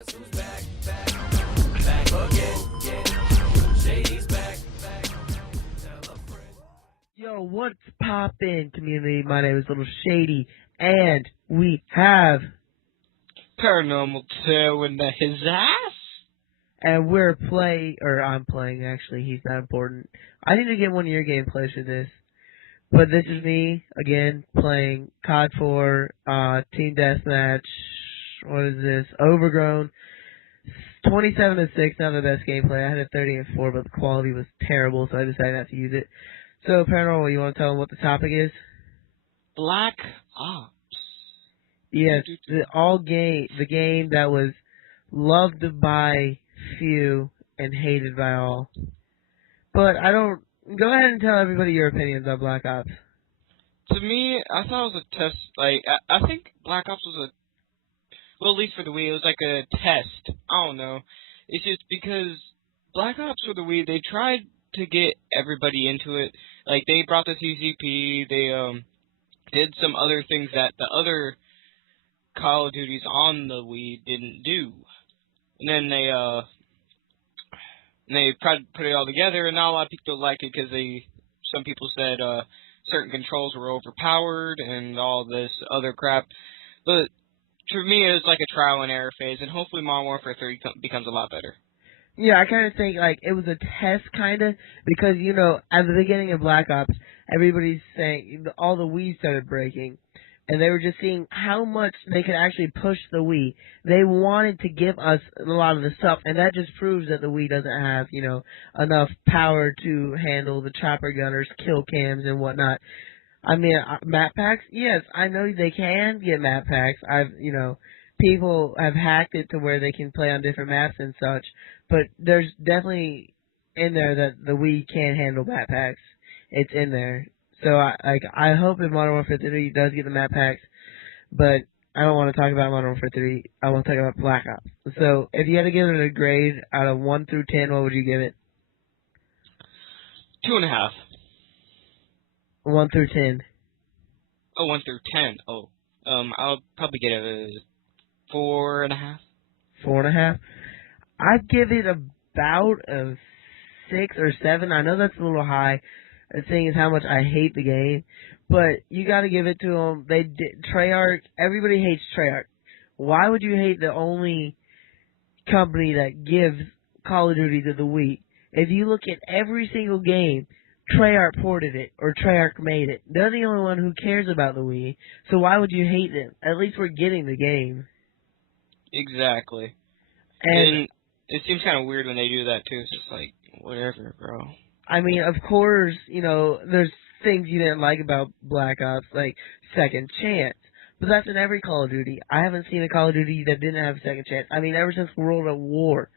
Who's back again, yeah. Shady's back. Tell a friend. Yo, what's poppin', community? My name is Little Shady, and we have, Paranormal Tail in his ass? and I'm playing, actually, he's not important. I need to get one of your gameplays for this. But this is me, again, playing COD 4, Team Deathmatch, what is this, Overgrown, 27-6, not the best gameplay. I had a 30-4, but the quality was terrible, so I decided not to use it. So, Paranormal, you want to tell them what the topic is? Black Ops. Yes, the game that was loved by few and hated by all. But go ahead and tell everybody your opinions on Black Ops. To me, I thought it was a test. I think Black Ops was well, at least for the Wii, it was like a test. I don't know. It's just because Black Ops for the Wii, they tried to get everybody into it. Like, they brought the CCP, they, did some other things that the other Call of Duties on the Wii didn't do. And then they tried to put it all together, and not a lot of people liked it because some people said certain controls were overpowered and all this other crap. But for me, it was like a trial and error phase, and hopefully Modern Warfare 3 becomes a lot better. Yeah, I kind of think like it was a test, kind of, because at the beginning of Black Ops, everybody's saying all the Wii started breaking, and they were just seeing how much they could actually push the Wii. They wanted to give us a lot of the stuff, and that just proves that the Wii doesn't have enough power to handle the chopper gunners, kill cams, and whatnot. I mean, map packs. Yes, I know they can get map packs. People have hacked it to where they can play on different maps and such. But there's definitely in there that the Wii can handle map packs. It's in there. So I hope in Modern Warfare 3 does get the map packs, but I don't want to talk about Modern Warfare 3. I want to talk about Black Ops. So if you had to give it a grade out of 1 through 10, what would you give it? 2.5. 1 through 10. Oh, 1 through 10. Oh, I'll probably get a 4.5. 4.5. I'd give it about a 6 or 7. I know that's a little high, seeing as how much I hate the game, but you got to give it to them. Treyarch. Everybody hates Treyarch. Why would you hate the only company that gives Call of Duty to the Wii? If you look at every single game, Treyarch ported it or Treyarch made it. They're the only one who cares about the Wii, so why would you hate them? At least we're getting the game. Exactly. And it seems kind of weird when they do that too. It's just like, whatever, bro. I mean, of course, there's things you didn't like about Black Ops, like Second Chance. But that's in every Call of Duty. I haven't seen a Call of Duty that didn't have a Second Chance. I mean, ever since World at War,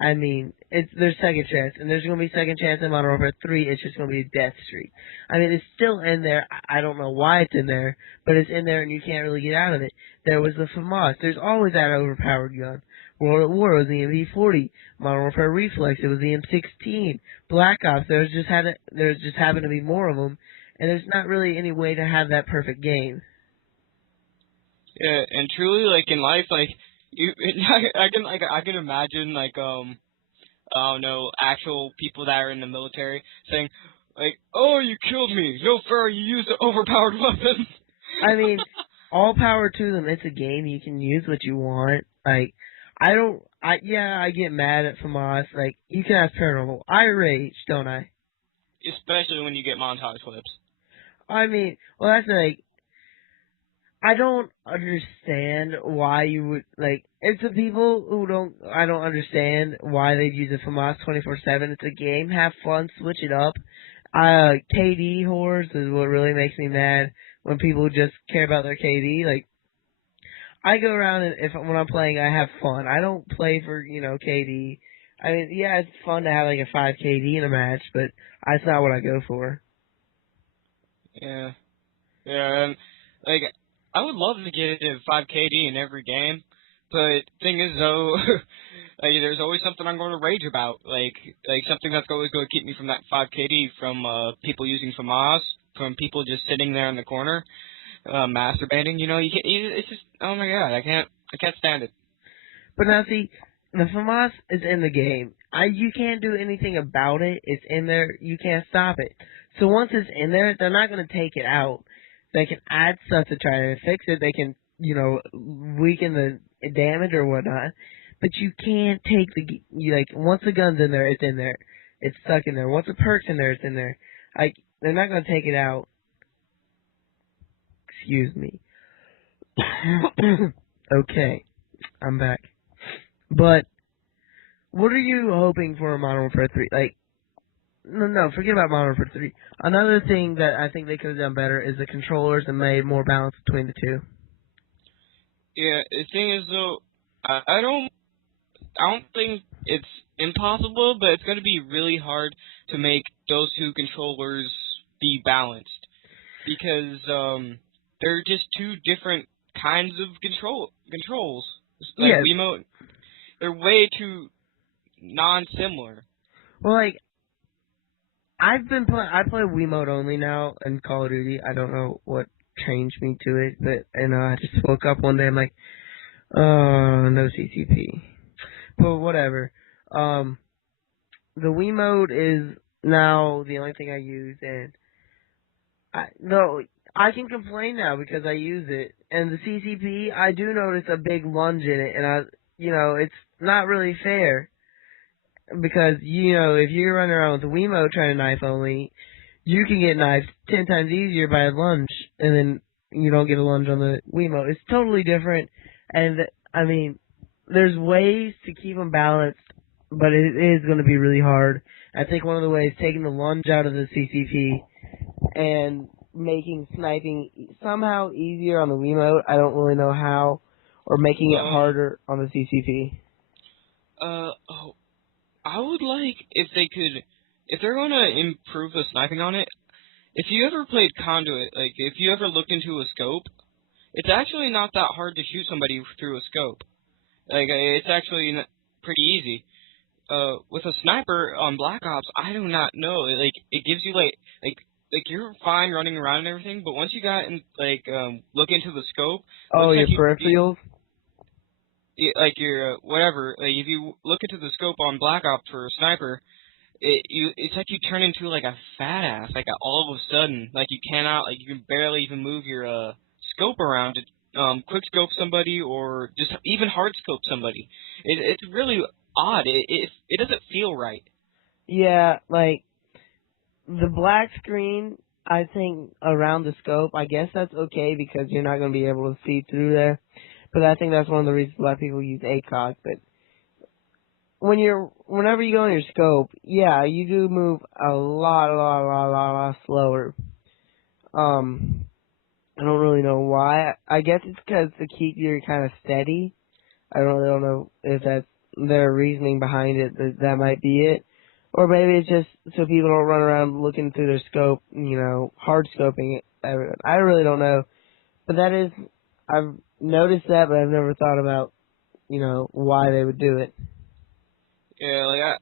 I mean, there's Second Chance, and there's going to be Second Chance in Modern Warfare 3. It's just going to be a death streak. I mean, it's still in there. I don't know why it's in there, but it's in there, and you can't really get out of it. There was the FAMAS. There's always that overpowered gun. World at War was the MV40. Modern Warfare Reflex, it was the M16. Black Ops, there's just happened to be more of them, and there's not really any way to have that perfect game. Yeah, and truly, like in life, like I can imagine like I don't know, actual people that are in the military saying like, "Oh, you killed me! No fair, you used an overpowered weapon." I mean, all power to them. It's a game. You can use what you want. Like, I get mad at FAMAS. Like, you can ask Paranormal. I rage, don't I? Especially when you get montage clips. I mean, well, that's like, I don't understand why you would, like, it's the people who I don't understand why they'd use a FAMAS 24/7. It's a game. Have fun. Switch it up. KD whores is what really makes me mad when people just care about their KD. Like, I go around and when I'm playing, I have fun. I don't play for, KD. I mean, yeah, it's fun to have like a 5 KD in a match, but that's not what I go for. Yeah, yeah, and like I would love to get a 5 KD in every game, but thing is though, like there's always something I'm going to rage about, like something that's always going to keep me from that 5 KD, from people using FAMAS, from people just sitting there in the corner, masturbating. You can't. It's just, oh my god, I can't stand it. But now see, the FAMAS is in the game. You can't do anything about it. It's in there. You can't stop it. So once it's in there, they're not going to take it out. They can add stuff to try to fix it. They can, weaken the damage or whatnot. But you can't take once the gun's in there, it's in there. It's stuck in there. Once the perk's in there, it's in there. They're not going to take it out. Excuse me. Okay. I'm back. But what are you hoping for in Modern Warfare 3? No, forget about Modern Warfare 3. Another thing that I think they could have done better is the controllers and made more balance between the two. Yeah, the thing is though, I don't think it's impossible, but it's going to be really hard to make those two controllers be balanced because they're just two different kinds of controls. Like Yes. Wiimote, they're way too non-similar. Well, I play Wiimote only now in Call of Duty. I don't know what changed me to it, but I just woke up one day, I'm like, oh, no CCP. But whatever. The Wiimote is now the only thing I use, and I can complain now because I use it. And the CCP, I do notice a big lunge in it, and it's not really fair. Because, if you're running around with a Wiimote trying to knife only, you can get knifed 10 times easier by a lunge, and then you don't get a lunge on the Wiimote. It's totally different, and, there's ways to keep them balanced, but it is going to be really hard. I think one of the ways, taking the lunge out of the CCP and making sniping somehow easier on the Wiimote. I don't really know how, or making it harder on the CCP. I would like if they're going to improve the sniping on it, if you ever played Conduit, if you ever looked into a scope, it's actually not that hard to shoot somebody through a scope. It's actually pretty easy. With a sniper on Black Ops, I do not know. It gives you, you're fine running around and everything, but once you got look into the scope... Oh, your peripherals? Your whatever. If you look into the scope on Black Ops for a sniper, it's like you turn into a fat ass. All of a sudden, you cannot, you can barely even move your scope around to quick scope somebody or just even hard scope somebody. It's really odd. It doesn't feel right. Yeah, the black screen, I think around the scope, I guess that's okay because you're not going to be able to see through there. But I think that's one of the reasons why people use ACOG. But whenever you go on your scope, yeah, you do move a lot slower. I don't really know why. I guess it's because to keep you kind of steady. I really don't know if that's their reasoning behind it. That might be it. Or maybe it's just so people don't run around looking through their scope, hard scoping it. I really don't know. But I've noticed that, but I've never thought about, why they would do it. Yeah,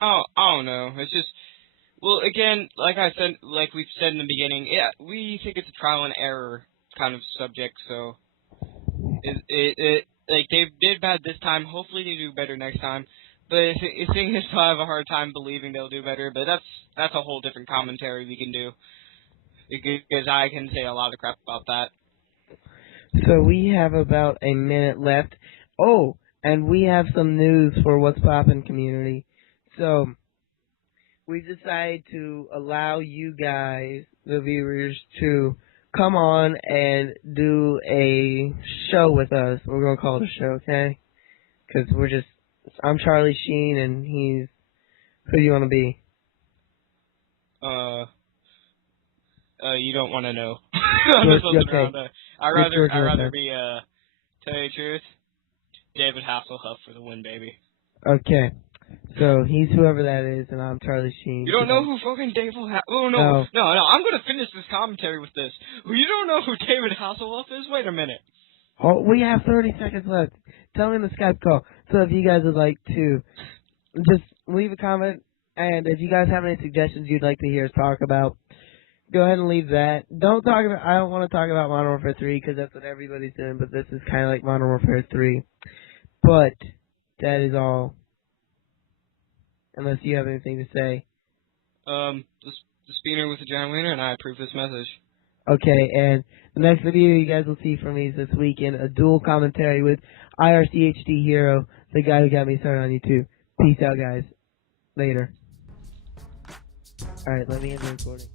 I don't know. It's just, well, again, like we've said in the beginning, yeah, we think it's a trial and error kind of subject, so they did bad this time. Hopefully they do better next time. But I think I have a hard time believing they'll do better, but that's a whole different commentary we can do. Because I can say a lot of crap about that. So we have about a minute left. Oh, and we have some news for What's Poppin' community. So we decided to allow you guys, the viewers, to come on and do a show with us. We're going to call it a show, okay? Because I'm Charlie Sheen, and he's... Who do you want to be? You don't want to know. Okay. I'd rather be, tell you the truth, David Hasselhoff for the win, baby. Okay. So, he's whoever that is, and I'm Charlie Sheen. You don't know who fucking David Oh, no, I'm going to finish this commentary with this. You don't know who David Hasselhoff is? Wait a minute. Oh, we have 30 seconds left. Tell me in the Skype call. So, if you guys would like to just leave a comment, and if you guys have any suggestions you'd like to hear us talk about, go ahead and leave that. I don't want to talk about Modern Warfare 3 because that's what everybody's doing, but this is kind of like Modern Warfare 3. But But that is all. Unless you have anything to say. The spinner with the giant wiener, and I approve this message. Okay, and the next video you guys will see from me is this weekend, a dual commentary with IRCHD Hero, the guy who got me started on YouTube. Peace out, guys. Later. Alright, let me end the recording.